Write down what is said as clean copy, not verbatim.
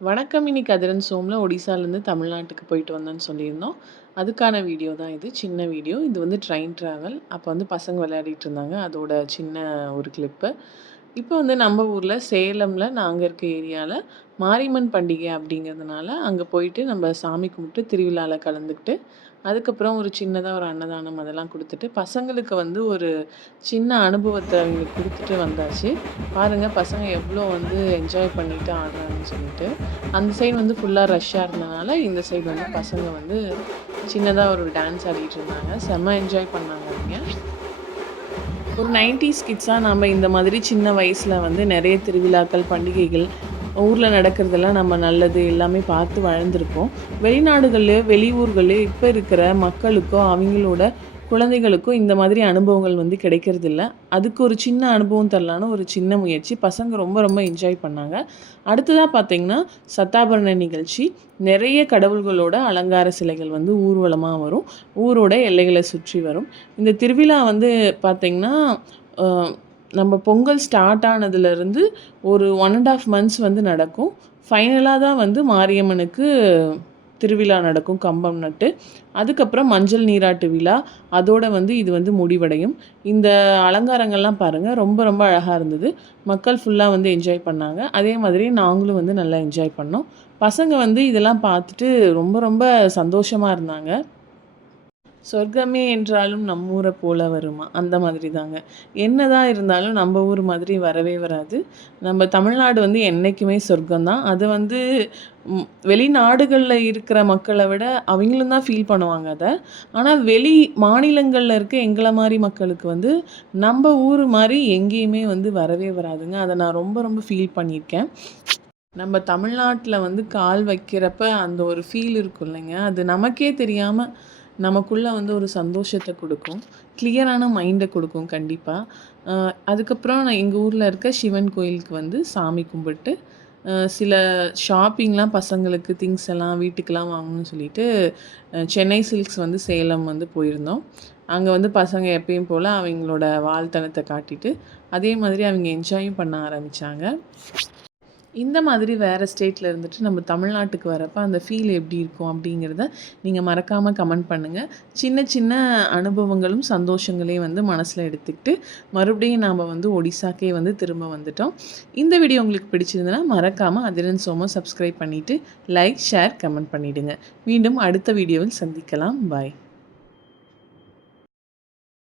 வணக்கம். இன்னைக்கு அதிரன் சோம்ல ஒடிசாலேருந்து தமிழ்நாட்டுக்கு போயிட்டு வந்தோன்னு சொல்லியிருந்தோம். அதுக்கான வீடியோ தான் இது. சின்ன வீடியோ. இது வந்து ட்ரெயின் ட்ராவல். அப்போ வந்து பசங்க விளையாடிட்டு இருந்தாங்க. அதோட சின்ன ஒரு கிளிப்பு. இப்போ வந்து நம்ம ஊர்ல சேலம்ல நாங்க இருக்க ஏரியால மாரியம்மன் பண்டிகை அப்படிங்கிறதுனால, அங்க போயிட்டு நம்ம சாமி கும்பிட்டு திருவிழால கலந்துக்கிட்டு, அதுக்கப்புறம் ஒரு சின்னதா ஒரு அன்னதானம் அதெல்லாம் குடுத்துட்டு, பசங்களுக்கு வந்து ஒரு சின்ன அனுபவத்த அவங்களுக்கு குடுத்துட்டு வந்தாச்சு. பாருங்க பசங்க எவ்வளோ வந்து என்ஜாய் பண்ணிட்டு ஆடுறாங்கன்னு சொல்லிட்டு. அந்த சைடு வந்து ஃபுல்லா ரஷ்ஷா இருந்தனால, இந்த சைடு வந்து பசங்க வந்து சின்னதா ஒரு டான்ஸ் ஆடிட்டு இருந்தாங்க. செம்ம என்ஜாய் பண்ணாங்க அவிங்க. ஒரு 90ஸ் கிட்ஸா நம்ம இந்த மாதிரி சின்ன வயசுல வந்து நெறைய திருவிழாக்கள், பண்டிகைகள், ஊர்ல நடக்கிறதெல்லாம் நம்ம நல்லது எல்லாமே பார்த்து வளர்ந்துருப்போம். வெளிநாடுகள்லயோ, வெளியூர்கள்லயோ இப்ப இருக்கிற மக்களுக்கோ, அவிங்களோட குழந்தைகளுக்கும் இந்த மாதிரி அனுபவங்கள் வந்து கிடைக்கிறதில்ல. அதுக்கு ஒரு சின்ன அனுபவம் தரலான்னு ஒரு சின்ன முயற்சி. பசங்க ரொம்ப ரொம்ப என்ஜாய் பண்ணாங்க. அடுத்ததா பார்த்தீங்கன்னா, சத்தாபரண நிகழ்ச்சி. நெறைய கடவுள்களோட அலங்கார சிலைகள் வந்து ஊர்வலமா வரும். ஊரோட எல்லைகள சுற்றி வரும். இந்த திருவிழா வந்து பார்த்தீங்கன்னா, அ நம்ம பொங்கல் ஸ்டார்ட் ஆனதுலேருந்து ஒரு 1 1/2 மந்த்ஸ் வந்து நடக்கும். ஃபைனலா தான் வந்து மாரியம்மனுக்கு திருவிழா நடக்கும் கம்பம் நட்டு. அதுக்கப்புறம் மஞ்சள் நீராட்டு விழா. அதோட வந்து இது வந்து முடிவடையும். இந்த அலங்காரங்கள்லாம் பாருங்க ரொம்ப ரொம்ப அழகா இருந்தது. மக்கள் ஃபுல்லா வந்து என்ஜாய் பண்ணாங்க. அதே மாதிரி நாங்களும் வந்து நல்லா என்ஜாய் பண்ணோம். பசங்க வந்து இதெல்லாம் பார்த்துட்டு ரொம்ப ரொம்ப சந்தோஷமா இருந்தாங்க. சொர்க்கமே என்றாலும் நம்ம ஊர போல வருமா? அந்த மாதிரி தாங்க. என்னதான் இருந்தாலும் நம்ம ஊர் மாதிரி வரவே வராது. நம்ம தமிழ்நாடு வந்து என்னைக்குமே சொர்க்கம் தான். அது வந்து வெளிநாடுகள்ல இருக்கிற மக்கள விட அவிங்களும் தான் ஃபீல் பண்ணுவாங்க அத. ஆனா வெளி மாநிலங்கள்ல இருக்க எங்கள மாரி மக்களுக்கு வந்து நம்ப ஊரு மாரி எங்கேயுமே வந்து வரவே வராதுங்க. அத நான் ரொம்ப ரொம்ப ஃபீல் பண்ணியிருக்கேன். நம்ம தமிழ்நாட்ல வந்து கால் வைக்கிறப்ப அந்த ஒரு ஃபீல் இருக்கும் இல்லைங்க, அது நமக்கே தெரியாம நமக்குள்ள வந்து ஒரு சந்தோஷத்த குடுக்கும். கிளியரான மைண்ட குடுக்கும் கண்டிப்பா. அ அதுக்கப்புறம் நான் எங்க ஊர்ல இருக்க சிவன் கோயிலுக்கு வந்து சாமி கும்பிட்டு, சில ஷாப்பிங்லாம் பசங்களுக்கு திங்ஸ் எல்லாம் வீட்டுக்கெல்லாம் வாங்கணும்னு சொல்லிட்டு, சென்னை சில்க்ஸ் வந்து சேலம் வந்து போயிருந்தோம். அங்க வந்து பசங்க எப்பயும் போல அவிங்களோட வால்தனத்த காட்டிட்டு, அதே மாதிரி அவிங்க என்ஜாயும் பண்ண ஆரம்பிச்சாங்க. இந்த மாதிரி வேறு ஸ்டேட்ல இருந்துட்டு நம்ம தமிழ்நாட்டுக்கு வரப்ப அந்த ஃபீல் எப்படி இருக்கும் அப்படிங்கிறத நீங்க மறக்காம கமெண்ட் பண்ணுங்க. சின்ன சின்ன அனுபவங்களும், சந்தோஷங்களையும் வந்து மனசுல எடுத்துக்கிட்டு, மறுபடியும் நாம வந்து ஒடிசாக்கே வந்து திரும்ப வந்துட்டோம். இந்த வீடியோ உங்களுக்கு பிடிச்சிருந்ததுன்னா மறக்காம அதிரன் சோம சப்ஸ்கிரைப் பண்ணிட்டு, லைக், ஷேர், கமெண்ட் பண்ணிடுங்க. மீண்டும் அடுத்த வீடியோவில் சந்திக்கலாம். பாய்.